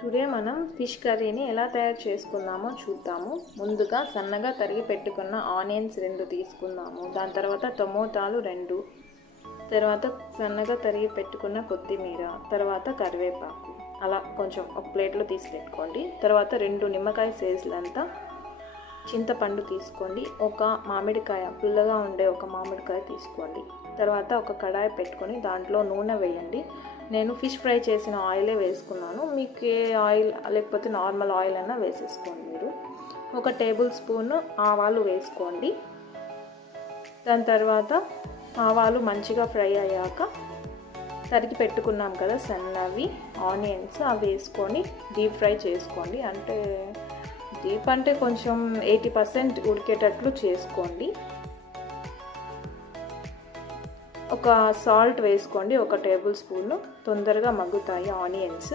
Today మనం fish కర్రీని ఎలా తయారు చేసుకుందామో చూద్దాము. ముందుగా సన్నగా తరిగి పెట్టుకున్న ఆనియన్స్ 2 తీసుకుందాము. దాని తర్వాత టమోటాలు 2, తర్వాత సన్నగా తరిగి పెట్టుకున్న కొత్తిమీర, తర్వాత కరివేపాకు అలా కొంచెం ఒక ప్లేట్లో తీసి పెట్టుకోండి. తర్వాత 2 నిమ్మకాయ సైజులంతా చింతపండు తీసుకోండి. ఒక మామిడికాయ, పుల్లగా ఉండే ఒక మామిడికాయ తీసుకోండి. తర్వాత ఒక కడాయి పెట్టుకొని దాంట్లో నూనె వేయండి. నేను ఫిష్ ఫ్రై చేసిన ఆయిలే వేసుకున్నాను. మీకు ఏ ఆయిల్ లేకపోతే నార్మల్ ఆయిల్ అన్నా వేసేసుకోండి. మీరు 1 టేబుల్ స్పూన్ ఆవాలు వేసుకోండి. దాని తర్వాత ఆవాలు మంచిగా ఫ్రై అయ్యాక తరిగి పెట్టుకున్నాం కదా సన్నవి ఆనియన్స్, అవి వేసుకొని డీప్ ఫ్రై చేసుకోండి. డీప్ అంటే కొంచెం 80% ఉడికేటట్లు చేసుకోండి. ఒక సాల్ట్ వేసుకోండి, 1 టేబుల్ స్పూన్, తొందరగా మగ్గుతాయి ఆనియన్స్.